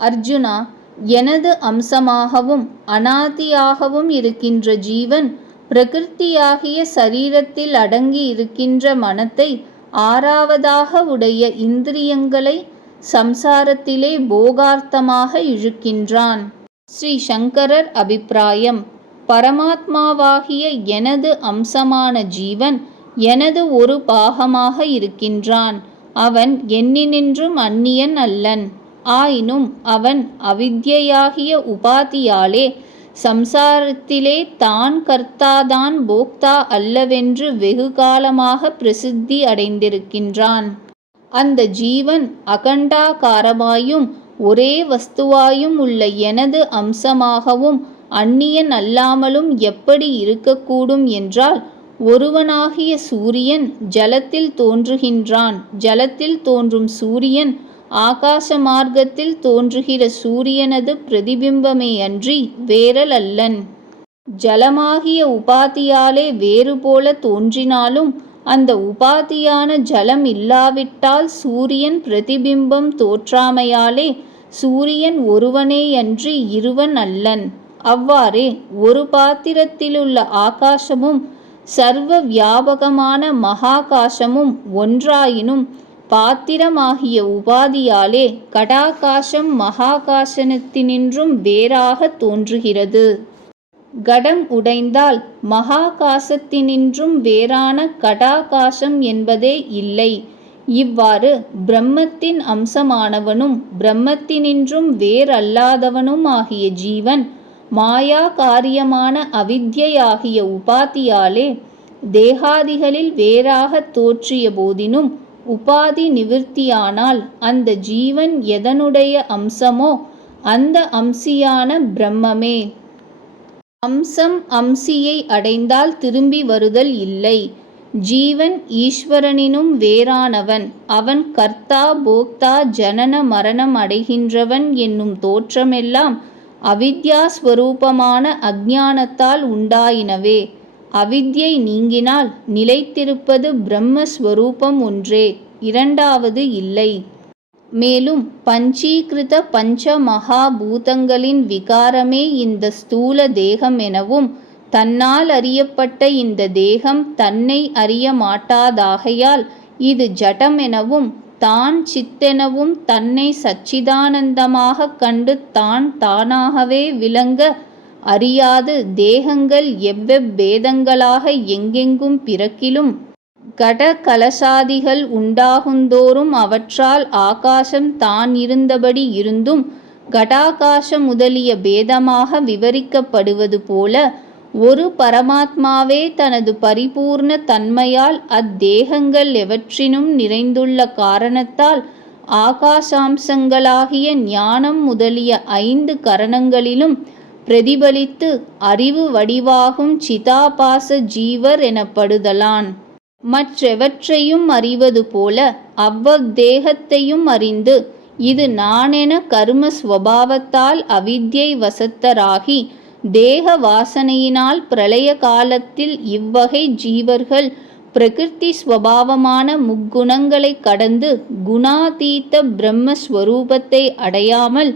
அர்ஜுனா, எனது அம்சமாகவும் அனாதியாகவும் இருக்கின்ற ஜீவன் பிரகிருத்தியாகிய சரீரத்தில் அடங்கி இருக்கின்ற மனத்தை ஆறாவதாக உடைய இந்திரியங்களை சம்சாரத்திலே போகார்த்தமாக இழுக்கின்றான். ஸ்ரீ சங்கரர் அபிப்பிராயம்: பரமாத்மாவாகிய எனது அம்சமான ஜீவன் எனது ஒரு பாகமாக இருக்கின்றான். அவன் என்னினின்றும் அந்நியன் அல்லன். ஆயினும் அவன் அவித்யையாகிய உபாதியாலே சம்சாரத்திலே தான் கர்த்தாதான் போக்தா அல்லவென்று வெகு காலமாக பிரசித்தி அடைந்திருக்கின்றான். அந்த ஜீவன் அகண்டாகாரமாயும் ஒரே வஸ்துவாயும் உள்ள எனது அம்சமாகவும் அந்நியன் அல்லாமலும் எப்படி இருக்கக்கூடும் என்றால், ஒருவனாகிய சூரியன் ஜலத்தில் தோன்றுகின்றான். ஜலத்தில் தோன்றும் சூரியன் ஆகாச மார்க்கத்தில் தோன்றுகிற சூரியனது பிரதிபிம்பமே அன்றி வேறலல்லன். ஜலமாகிய உபாதியாலே வேறுபோல தோன்றினாலும் அந்த உபாதியான ஜலம் இல்லாவிட்டால் சூரியன் பிரதிபிம்பம் தோற்றாமையாலே சூரியன் ஒருவனேயன்றி இருவன் அல்லன். அவ்வாறே ஒரு பாத்திரத்திலுள்ள ஆகாசமும் சர்வ வியாபகமான மகாகாசமும் ஒன்றாயினும் பாத்திரமாகிய உபாதியாலே கடாகாசம் மகாகாசத்தினின்றும் வேறாக தோன்றுகிறது. கடம் உடைந்தால் மகாகாசத்தினின்றும் வேறான கடாகாசம் என்பதே இல்லை. இவ்வாறு பிரம்மத்தின் அம்சமானவனும் பிரம்மத்தினின்றும் வேறல்லாதவனும் ஆகிய ஜீவன் மாயா காரியமான அவித்யாகிய உபாதியாலே தேகாதிகளில் வேறாக தோற்றிய போதினும் உபாதி நிவிர்த்தியானால் அந்த ஜீவன் எதனுடைய அம்சமோ அந்த அம்சியான பிரம்மமே. அம்சம் அம்சியை அடைந்தால் திரும்பி வருதல் இல்லை. ஜீவன் ஈஸ்வரனினும் வேறானவன். அவன் கர்த்தா போக்தா ஜனன மரணம் அடைகின்றவன் என்னும் தோற்றமெல்லாம் அவித்யாஸ்வரூபமான அஞ்ஞானத்தால் உண்டாயினவே. அவித்யை நீங்கினால் நிலைத்திருப்பது பிரம்மஸ்வரூபம் ஒன்றே, இரண்டாவது இல்லை. மேலும் பஞ்சீகிருத பஞ்ச மகாபூதங்களின் விகாரமே இந்த ஸ்தூல தேகம் எனவும் தன்னால் அறியப்பட்ட இந்த தேகம் தன்னை அறிய மாட்டாதாகையால் இது ஜடம் எனவும் தான் சித்தெனவும் தன்னை சச்சிதானந்தமாக கண்டு தான் தானாகவே விளங்க அறியாது தேகங்கள் எவ்வெவ்வேதங்களாக எங்கெங்கும் பிறக்கிலும் கட கலசாதிகள் உண்டாகுந்தோறும் அவற்றால் ஆகாசம் தான் இருந்தபடி இருந்தும் கடாகாச முதலிய பேதமாக விவரிக்கப்படுவது போல ஒரு பரமாத்மாவே தனது பரிபூர்ண தன்மையால் அத்தேகங்கள் எவற்றினும் நிறைந்துள்ள காரணத்தால் ஆகாசாம்சங்களாகிய ஞானம் முதலிய 5 கரணங்களிலும் பிரதிபலித்து அறிவு வடிவாகும் சிதாபாச ஜீவர் எனப்படுதலான். மற்றெவற்றையும் அறிவது போல அவ்வத்தேகத்தையும் அறிந்து இது நானென கர்ம ஸ்வபாவத்தால் அவித்யை வசத்தராகி தேக வாசனையினால் பிரளய காலத்தில் இவ்வகை ஜீவர்கள் பிரகிருதி ஸ்வபாவமான முக்குணங்களை கடந்து குணாதீத பிரம்மஸ்வரூபத்தை அடையாமல்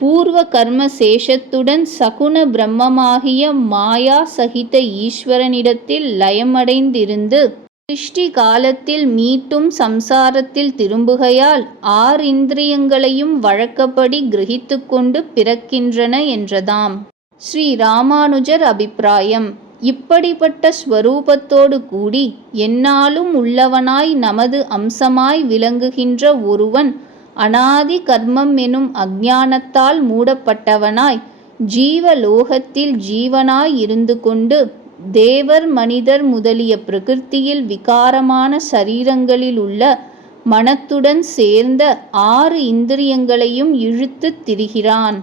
பூர்வ கர்ம சேஷத்துடன் சகுண பிரம்மமாகிய மாயா சகித ஈஸ்வரனிடத்தில் லயமடைந்திருந்து சிருஷ்டி காலத்தில் மீட்டும் சம்சாரத்தில் திரும்புகையால் 6 இந்திரியங்களையும் வழக்கப்படி கிரகித்து கொண்டு பிறக்கின்றன என்றதாம். ஸ்ரீ ராமானுஜர் அபிப்பிராயம்: இப்படிப்பட்ட ஸ்வரூபத்தோடு கூடி எந்நாளும் உள்ளவனாய் நமது அம்சமாய் விளங்குகின்ற ஒருவன் அனாதி கர்மம் எனும் அஞ்ஞானத்தால் மூடப்பட்டவனாய் ஜீவலோகத்தில் ஜீவனாய் இருந்து கொண்டு தேவர் மனிதர் முதலிய பிரகிருத்தியில் விகாரமான சரீரங்களில் உள்ள மனத்துடன் சேர்ந்த 6 இந்திரியங்களையும் இழுத்துத் திரிகிறான்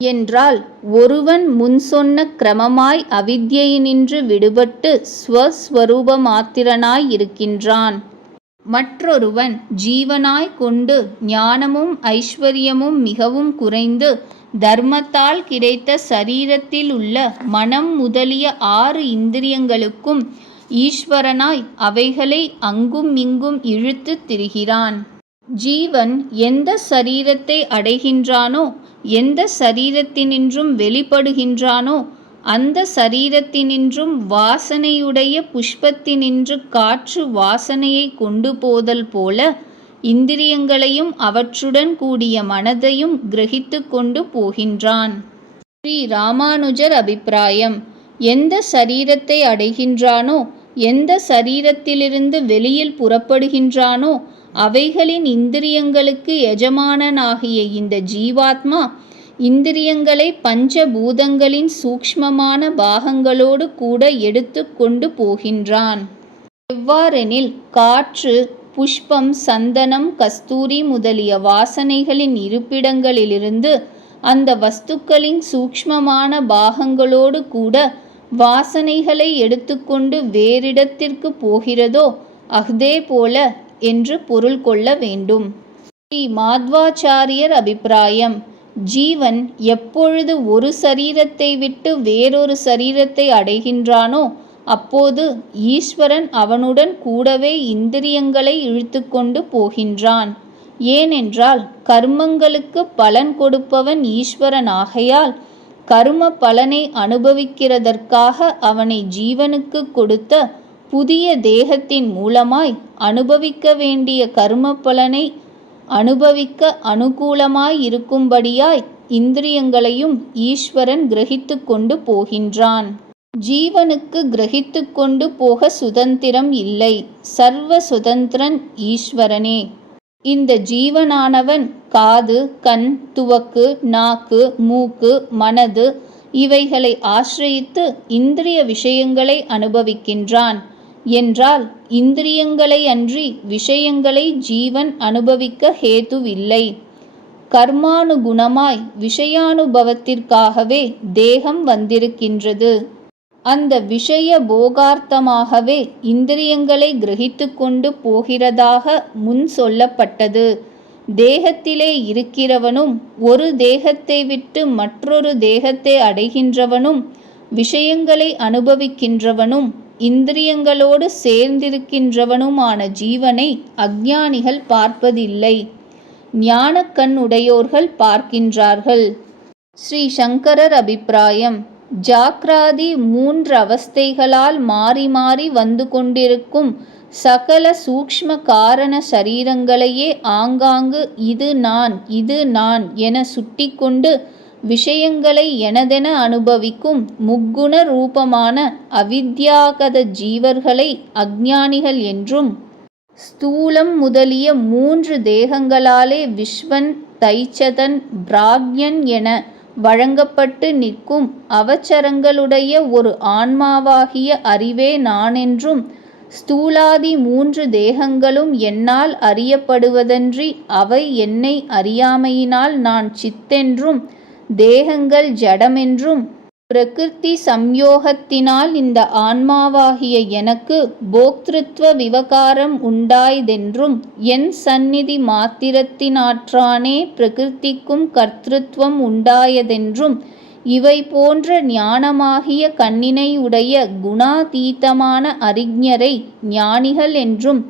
என்றால், ஒருவன் முன் சொன்ன கிரமமாய் அவித்யினின்று விடுபட்டு ஸ்வஸ்வரூப மாத்திரனாய் இருக்கின்றான். மற்றொருவன் ஜீவனாய் கொண்டு ஞானமும் ஐஸ்வர்யமும் மிகவும் குறைந்து தர்மத்தால் கிடைத்த சரீரத்தில் உள்ள மனம் முதலிய 6 இந்திரியங்களுக்கும் ஈஸ்வரனாய் அவைகளை அங்கும் இங்கும் இழுத்து திரிகிறான். ஜீவன் எந்த சரீரத்தை அடைகின்றானோ எந்த சரீரத்தினின்றும் வெளிப்படுகின்றானோ அந்த சரீரத்தினின்றும் வாசனையுடைய புஷ்பத்தினின்று காற்று வாசனையை கொண்டு போதல் போல இந்திரியங்களையும் அவற்றுடன் கூடிய மனதையும் கிரகித்து கொண்டு போகின்றான். ஸ்ரீ ராமானுஜர் அபிப்பிராயம்: எந்த சரீரத்தை அடைகின்றானோ, எந்த சரீரத்திலிருந்து வெளியில் புறப்படுகின்றானோ அவைகளின் இந்திரியங்களுக்கு எஜமானனாகிய இந்த ஜீவாத்மா இந்திரியங்களை பஞ்சபூதங்களின் சூக்ஷ்மமான பாகங்களோடு கூட எடுத்து கொண்டு போகின்றான். எவ்வாறெனில் காற்று, புஷ்பம், சந்தனம், கஸ்தூரி முதலிய வாசனைகளின் இருப்பிடங்களிலிருந்து அந்த வஸ்துக்களின் சூக்ஷ்மமான பாகங்களோடு கூட வாசனைகளை எடுத்துக்கொண்டு வேறிடத்திற்கு போகிறதோ அஃதே போல என்று பொருள் கொள்ள வேண்டும். ஸ்ரீ மாத்வாச்சாரியர் அபிப்பிராயம்: ஜீவன் எப்பொழுது ஒரு சரீரத்தை விட்டு வேறொரு சரீரத்தை அடைகின்றானோ அப்போது ஈஸ்வரன் அவனுடன் கூடவே இந்திரியங்களை இழுத்து கொண்டு போகின்றான். ஏனென்றால் கர்மங்களுக்கு பலன் கொடுப்பவன் ஈஸ்வரன் ஆகையால் கர்ம பலனை அனுபவிக்கிறதற்காக அவனை ஜீவனுக்கு கொடுத்த புதிய தேகத்தின் மூலமாய் அனுபவிக்க வேண்டிய கர்ம பலனை அனுபவிக்க அனுகூலமாய் இருக்கும்படியாய் இந்திரியங்களையும் ஈஸ்வரன் கிரகித்து கொண்டு போகின்றான். ஜீவனுக்கு கிரகித்து கொண்டு போக சுதந்திரம் இல்லை. சர்வ சுதந்திரன் ஈஸ்வரனே. இந்த ஜீவனானவன் காது, கண், துவக்கு, நாக்கு, மூக்கு, மனது இவைகளை ஆசிரயித்து இந்திரிய விஷயங்களை அனுபவிக்கின்றான் என்றால் இந்திரியங்களை அன்றி விஷயங்களை ஜீவன் அனுபவிக்க ஹேதுவில்லை. கர்மானுகுணமாய் விஷயானுபவத்திற்காகவே தேகம் வந்திருக்கின்றது. அந்த விஷய போகார்த்தமாகவே இந்திரியங்களை கிரகித்து கொண்டு போகிறதாக முன் சொல்லப்பட்டது. தேகத்திலே இருக்கிறவனும் ஒரு தேகத்தை விட்டு மற்றொரு தேகத்தை அடைகின்றவனும் விஷயங்களை அனுபவிக்கின்றவனும் இந்திரியங்களோடு சேர்ந்திருக்கின்றவனுமான ஜீவனை அஞ்ஞானிகள் பார்ப்பதில்லை. ஞானக்கண் உடையோர்கள் பார்க்கின்றார்கள். ஸ்ரீ சங்கரர் அபிப்பிராயம்: ஜாக்ராதி 3 அவஸ்தைகளால் மாறி மாறி வந்து கொண்டிருக்கும் சகல சூக்ஷ்ம காரண சரீரங்களையே ஆங்காங்கு இது நான், இது நான் என சுட்டிக்கொண்டு விஷயங்களை எனதென அனுபவிக்கும் முக்குண ரூபமான அவித்யாகத ஜீவர்களை அஞ்ஞானிகள் என்றும், ஸ்தூலம் முதலிய 3 தேகங்களாலே விஸ்வன், தைச்சதன், பிராக்ஞன் என வழங்கப்பட்டு நிற்கும் அவச்சரங்களுடைய ஒரு ஆன்மாவாகிய அறிவே நானென்றும், ஸ்தூலாதி 3 தேகங்களும் என்னால் அறியப்படுவதன்றி அவை என்னை அறியாமையினால் நான் சித்தென்றும், தேகங்கள் ஜடமென்றும், பிரகிருதி சம்யோகத்தினால் இந்த ஆன்மாவாகிய எனக்கு போக்திருத்வ விவகாரம் உண்டாய்தென்றும், என் சந்நிதி மாத்திரத்தினாற்றானே பிரகிருதிக்கும் கர்த்திருவம் உண்டாயதென்றும், இவை போன்ற ஞானமாகிய கண்ணினை உடைய குணாதீதமான அறிஞரை ஞானிகள் என்றும்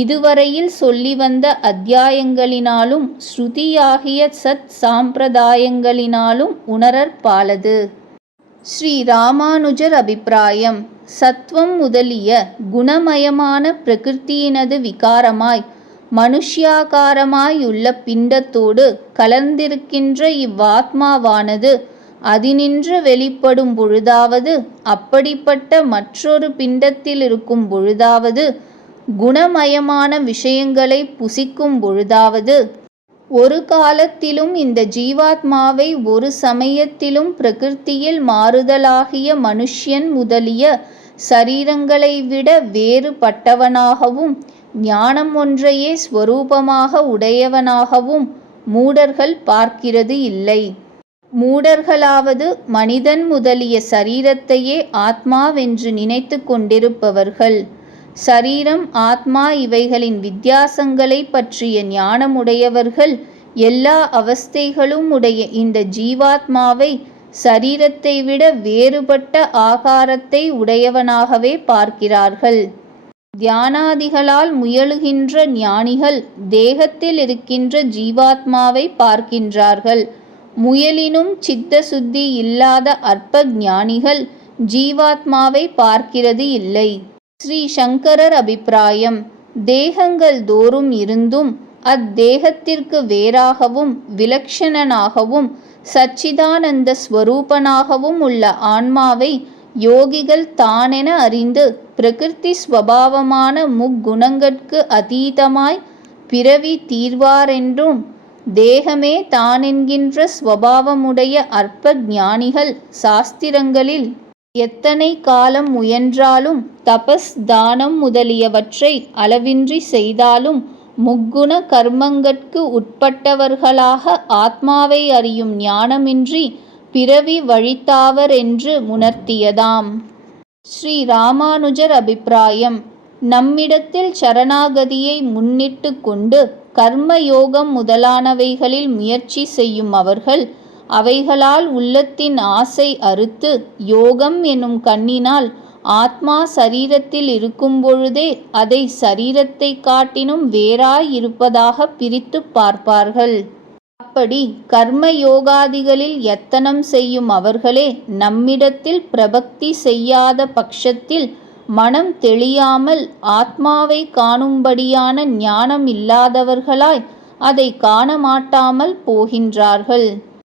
இதுவரையில் சொல்லி வந்த அத்தியாயங்களினாலும் ஸ்ருதியாகிய சத் சாம்பிரதாயங்களினாலும் உணரற்பாலது. ஸ்ரீ ராமானுஜர் அபிப்பிராயம்: சத்வம் முதலிய குணமயமான பிரகிருத்தியினது விகாரமாய் மனுஷ்யாகாரமாயுள்ள பிண்டத்தோடு கலந்திருக்கின்ற இவ்வாத்மாவானது அதினின்று வெளிப்படும் பொழுதாவது, அப்படிப்பட்ட மற்றொரு பிண்டத்தில் இருக்கும் பொழுதாவது, குணமயமான விஷயங்களை புசிக்கும் பொழுதாவது, ஒரு காலத்திலும் இந்த ஜீவாத்மாவை ஒரு சமயத்திலும் பிரகிருத்தியில் மாறுதலாகிய மனுஷ்யன் முதலிய சரீரங்களை விட வேறுபட்டவனாகவும் ஞானம் ஒன்றையே ஸ்வரூபமாக உடையவனாகவும் மூடர்கள் பார்க்கிறது இல்லை. மூடர்களாவது மனிதன் முதலிய சரீரத்தையே ஆத்மாவென்று நினைத்து கொண்டிருப்பவர்கள். சரீரம், ஆத்மா இவைகளின் வித்தியாசங்களை பற்றிய ஞானமுடையவர்கள் எல்லா அவஸ்தைகளும் உடைய இந்த ஜீவாத்மாவை சரீரத்தை விட வேறுபட்ட ஆகாரத்தை உடையவனாகவே பார்க்கிறார்கள். தியானாதிகளால் முயலுகின்ற ஞானிகள் தேகத்தில் இருக்கின்ற ஜீவாத்மாவை பார்க்கின்றார்கள். முயலினும் சித்த சுத்தி இல்லாத அற்ப ஞானிகள் ஜீவாத்மாவை பார்க்கிறது இல்லை. ஸ்ரீ சங்கரர் அபிப்பிராயம்: தேகங்கள் தோறும் இருந்தும் அத்தேகத்திற்கு வேறாகவும் விலக்ஷணனாகவும் சச்சிதானந்த ஸ்வரூபனாகவும் உள்ள ஆன்மாவை யோகிகள் தானென அறிந்து பிரகிருதி ஸ்வபாவமான முக்குணங்கட்கு அதீதமாய் பிறவி தீர்வாரென்றும் தேகமே தானென்கின்ற ஸ்வபாவமுடைய அற்ப ஞானிகள் சாஸ்திரங்களில் எத்தனை காலம் முயன்றாலும் தபஸ் தானம் முதலியவற்றை அளவின்றி செய்தாலும் முக்குண கர்மங்கட்கு உட்பட்டவர்களாக ஆத்மாவை அறியும் ஞானமின்றி பிறவி வழித்தாவர் என்று முணர்த்தியதாம். ஸ்ரீ ராமானுஜர் அபிப்பிராயம்: நம்மிடத்தில் சரணாகதியை முன்னிட்டு கொண்டு கர்மயோகம் முதலானவைகளில் முயற்சி செய்யும் அவர்கள் அவைகளால் உள்ளத்தின் ஆசை அறுத்து யோகம் எனும் கண்ணினால் ஆத்மா சரீரத்தில் இருக்கும் பொழுதே அதை சரீரத்தை காட்டினும் வேறாய் இருப்பதாக பிரித்து பார்ப்பார்கள். அப்படி கர்ம யோகாதிகளில் எத்தனம் செய்யும் அவர்களே நம்மிடத்தில் பிரபக்தி செய்யாத பட்சத்தில் மனம் தெளியாமல் ஆத்மாவை காணும்படியான ஞானம் இல்லாதவர்களாய் அதை காண மாட்டாமல் போகின்றார்கள்.